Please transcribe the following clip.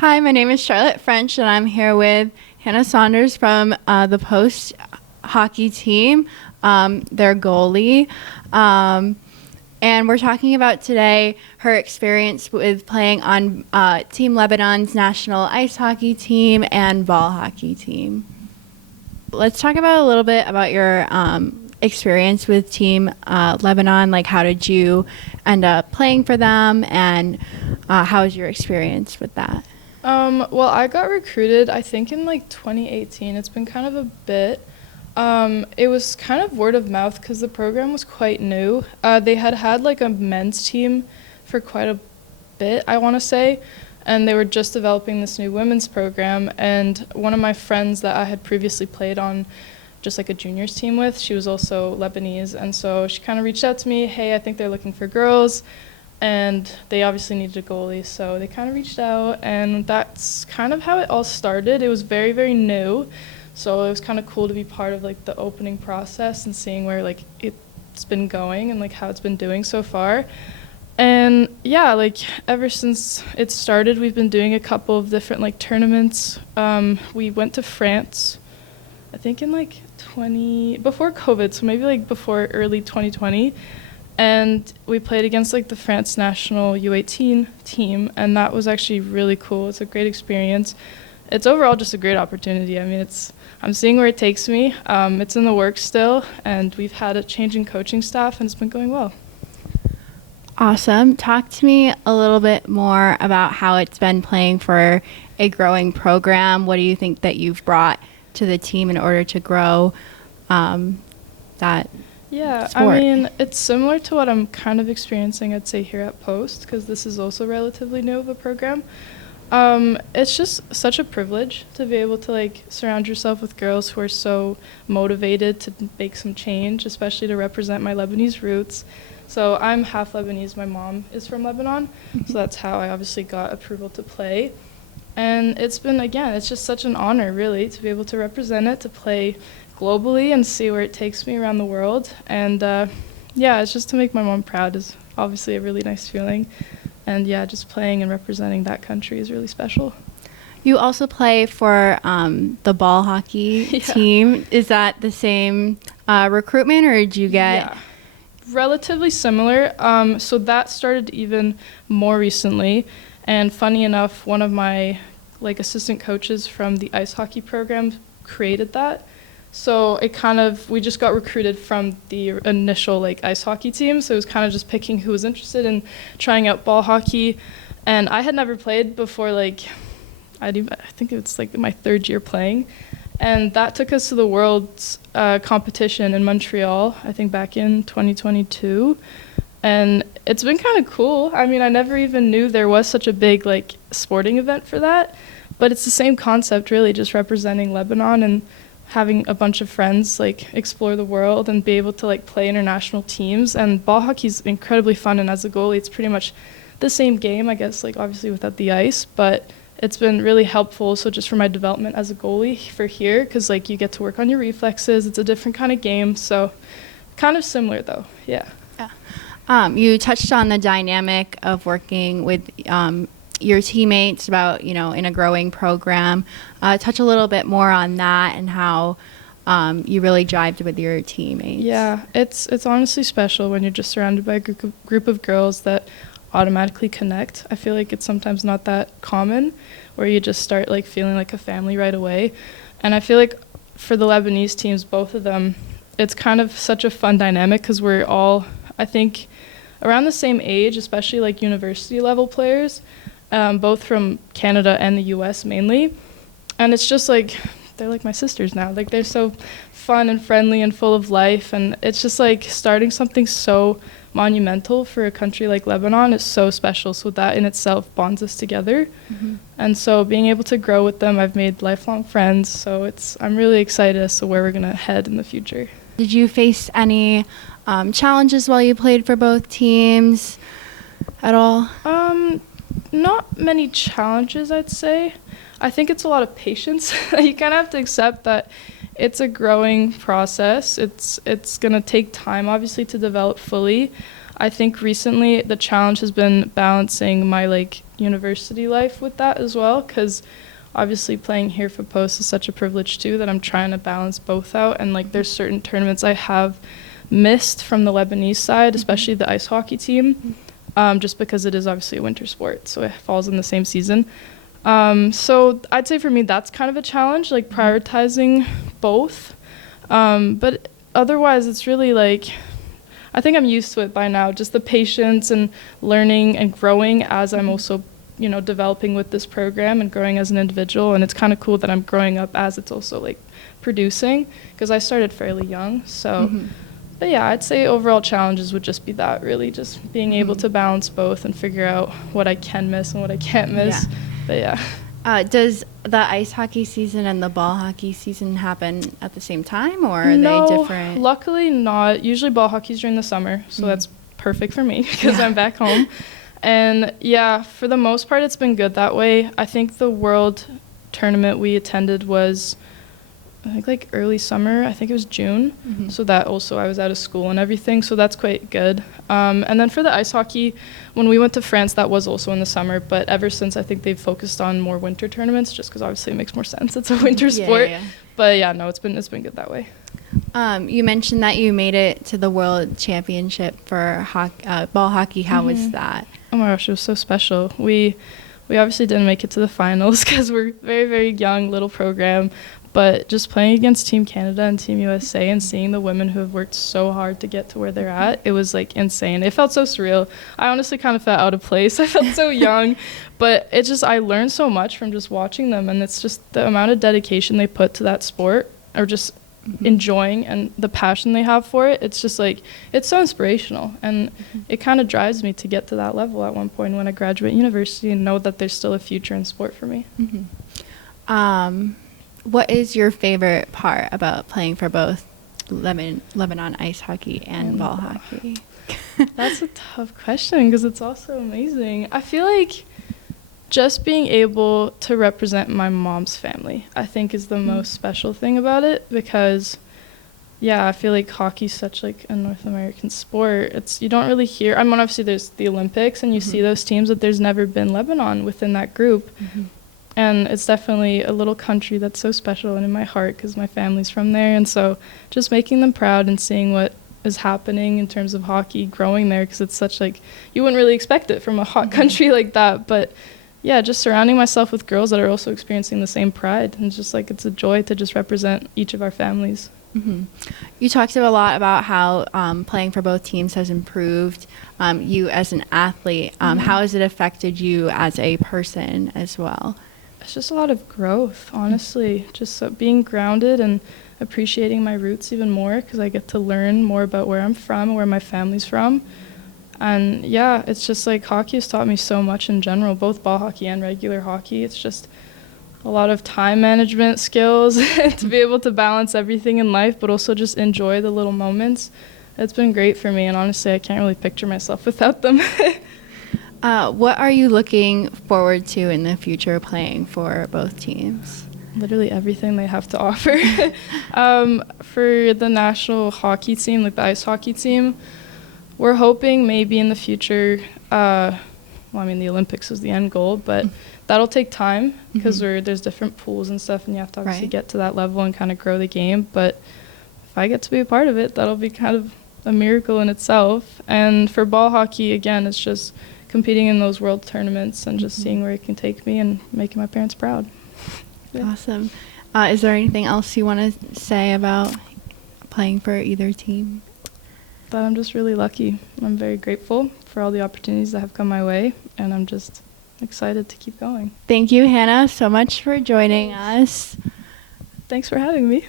Hi, my name is Charlotte French, and I'm here with Hannah Saunders from the Post hockey team, their goalie. And we're talking about today her experience with playing on Team Lebanon's national ice hockey team and ball hockey team. Let's talk about a little bit about your experience with Team Lebanon. Like, how did you end up playing for them, and how was your experience with that? Well, I got recruited, I think, in like 2018. It's been kind of a bit. It was kind of word of mouth because the program was quite new. They had like a men's team for quite a bit, I want to say, and they were just developing this new women's program. And one of my friends that I had previously played on just like a juniors team with, she was also Lebanese, and so she kind of reached out to me, hey, I think they're looking for girls. And they obviously needed a goalie, so they kind of reached out, and that's kind of how it all started. It was very, very new, so it was kind of cool to be part of like the opening process and seeing where like it's been going and like how it's been doing so far. And yeah, like ever since it started, we've been doing a couple of different like tournaments. We went to France, I think in like before COVID, so maybe like before early 2020. And we played against like the France national U18 team, and that was actually really cool. It's a great experience. It's overall just a great opportunity. I mean, I'm seeing where it takes me. It's in the works still, and we've had a change in coaching staff, and it's been going well. Awesome. Talk to me a little bit more about how it's been playing for a growing program. What do you think that you've brought to the team in order to grow that Yeah, sport? I mean, it's similar to what I'm kind of experiencing, I'd say, here at Post, because this is also relatively new of a program. It's just such a privilege to be able to like surround yourself with girls who are so motivated to make some change, especially to represent my Lebanese roots. So I'm half Lebanese. My mom is from Lebanon, so that's how I obviously got approval to play. And it's been, again, it's just such an honor, really, to be able to represent it, to play globally and see where it takes me around the world. And yeah, it's just to make my mom proud is obviously a really nice feeling. And yeah, just playing and representing that country is really special. You also play for the ball hockey team. Is that the same recruitment, or did you get? Yeah, relatively similar. So that started even more recently. And funny enough, one of my like assistant coaches from the ice hockey program created that. So we just got recruited from the initial like ice hockey team. So it was kind of just picking who was interested in trying out ball hockey. And I had never played before, like, I think it's like my third year playing. And that took us to the world's competition in Montreal, I think back in 2022. And it's been kind of cool. I mean, I never even knew there was such a big like sporting event for that. But it's the same concept, really, just representing Lebanon and having a bunch of friends like explore the world and be able to like play international teams. And ball hockey is incredibly fun, and as a goalie it's pretty much the same game, I guess, like obviously without the ice, but it's been really helpful. So just for my development as a goalie for here, because like you get to work on your reflexes, it's a different kind of game, so kind of similar though. Yeah. You touched on the dynamic of working with your teammates about, in a growing program. Touch a little bit more on that and how you really jived with your teammates. Yeah, it's honestly special when you're just surrounded by a group of girls that automatically connect. I feel like it's sometimes not that common, where you just start like feeling like a family right away. And I feel like for the Lebanese teams, both of them, it's kind of such a fun dynamic because we're all, I think, around the same age, especially like university level players. Both from Canada and the US mainly. And it's just like, they're like my sisters now. Like they're so fun and friendly and full of life. And it's just like starting something so monumental for a country like Lebanon is so special. So that in itself bonds us together. Mm-hmm. And so being able to grow with them, I've made lifelong friends. So I'm really excited as to where we're gonna head in the future. Did you face any challenges while you played for both teams at all? Not many challenges, I'd say. I think it's a lot of patience. You kind of have to accept that it's a growing process. It's going to take time, obviously, to develop fully. I think recently the challenge has been balancing my university life with that as well, because obviously playing here for Post is such a privilege too that I'm trying to balance both out. And like there's certain tournaments I have missed from the Lebanese side, especially the ice hockey team, just because it is obviously a winter sport, so it falls in the same season. So I'd say for me that's kind of a challenge, like prioritizing both. But otherwise it's really like, I think I'm used to it by now, just the patience and learning and growing as I'm also, you know, developing with this program and growing as an individual. And it's kind of cool that I'm growing up as it's also like producing, because I started fairly young. So, but yeah, I'd say overall challenges would just be that, really just being able to balance both and figure out what I can miss and what I can't miss. Yeah. But yeah. Does the ice hockey season and the ball hockey season happen at the same time, or are No, they different? Luckily not. Usually ball hockey's during the summer, so that's perfect for me because I'm back home. And yeah, for the most part, it's been good that way. I think the world tournament we attended was, I think, like early summer. I think it was June. So that also, I was out of school and everything, so that's quite good. And then for the ice hockey, when we went to France, that was also in the summer. But ever since, I think they've focused on more winter tournaments, just because obviously it makes more sense. It's a winter sport. Yeah. But yeah, no, it's been good that way. You mentioned that you made it to the World Championship for ball hockey. How was that? Oh my gosh, it was so special. We obviously didn't make it to the finals because we're very, very young, little program. But just playing against Team Canada and Team USA and seeing the women who have worked so hard to get to where they're at, it was like insane. It felt so surreal. I honestly kind of felt out of place. I felt so young, but it just, I learned so much from just watching them. And it's just the amount of dedication they put to that sport, or just enjoying, and the passion they have for it. It's just like, it's so inspirational. And it kind of drives me to get to that level at one point when I graduate university and know that there's still a future in sport for me. What is your favorite part about playing for both Lebanon ice hockey and ball hockey? That's a tough question because it's also amazing. I feel like just being able to represent my mom's family, I think, is the most special thing about it, because yeah, I feel like hockey's such like a North American sport. You don't really hear, I mean, obviously there's the Olympics and you see those teams, but there's never been Lebanon within that group. And it's definitely a little country that's so special and in my heart because my family's from there. And so just making them proud and seeing what is happening in terms of hockey growing there, because it's such like, you wouldn't really expect it from a hot country like that. But yeah, just surrounding myself with girls that are also experiencing the same pride. And just like, it's a joy to just represent each of our families. You talked a lot about how playing for both teams has improved you as an athlete. How has it affected you as a person as well? It's just a lot of growth, honestly. Just being grounded and appreciating my roots even more, because I get to learn more about where I'm from and where my family's from. And yeah, it's just like hockey has taught me so much in general, both ball hockey and regular hockey. It's just a lot of time management skills to be able to balance everything in life, but also just enjoy the little moments. It's been great for me, and honestly, I can't really picture myself without them. What are you looking forward to in the future playing for both teams? Literally everything they have to offer. For the national hockey team, like the ice hockey team, we're hoping maybe in the future, the Olympics is the end goal, but that'll take time because there's different pools and stuff, and you have to obviously get to that level and kind of grow the game. But if I get to be a part of it, that'll be kind of a miracle in itself. And for ball hockey, again, it's just competing in those world tournaments and just seeing where it can take me and making my parents proud. Yeah. Awesome. Is there anything else you want to say about playing for either team? That I'm just really lucky. I'm very grateful for all the opportunities that have come my way, and I'm just excited to keep going. Thank you, Hannah, so much for joining us. Thanks for having me.